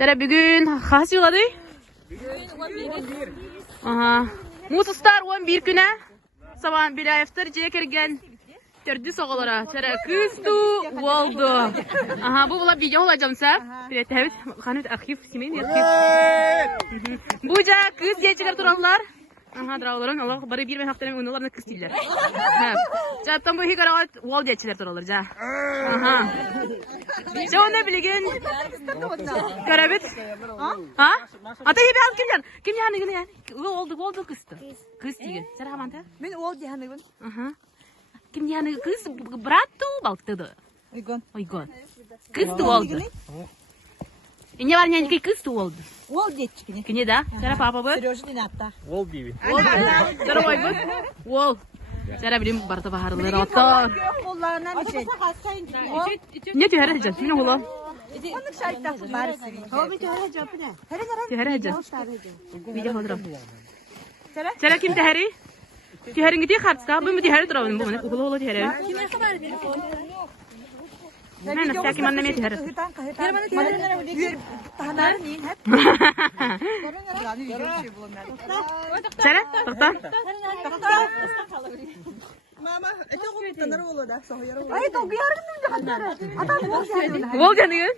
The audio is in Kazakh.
Жара бүгін хасыға дей? Мусыстар 11 күні. Сабан Беляевтер жекерген төрді соғылыра. Жара күсту олды. Бұл бұла видео олайжамса. Тәуіт, қанут архив, семейный архив. Бұл жа күз жечілер тұралылар. Дырағыларын, олар бары бір мен хақтарымен ұныларына күз дейлер. Жаптан бұл хикарағат ол жечілер тұралыр, жа. Жа оны білеген көрәбіт. Ата хебе алып келден. Кем яны гіне яны? Олды күзді. Күз деген. Жара хаманта? Мен ол яны гін. Кем яны күз брату балтыды. Ойгон. Күзді олды. Не var yani kız tu oldu. Ол детчикіне. Kine da? Sara papa bu? Сережин атта. Ол дейбі. Sara boy bu? Wol. Sara bilim barda baharlar ata. Қолларынан ішеді. Ne tühere edeceğiz? Mine hula. Оның шайттасы бар сiri. Хау бит öyle cevap ne? Tühere edeceğiz. Video hazırım. Sara kim tüheri? Tüherin gidiyor kartsa. Bu mu tüheri duralım bu mu? Hula tüheri. Ben nasıl ki annemle tüheri. Tahanların neyin hep? Sara, bakta. Mama, ete komutanları olur da. Ay, togu yarın mı? Adam bol geldi. Wol canı.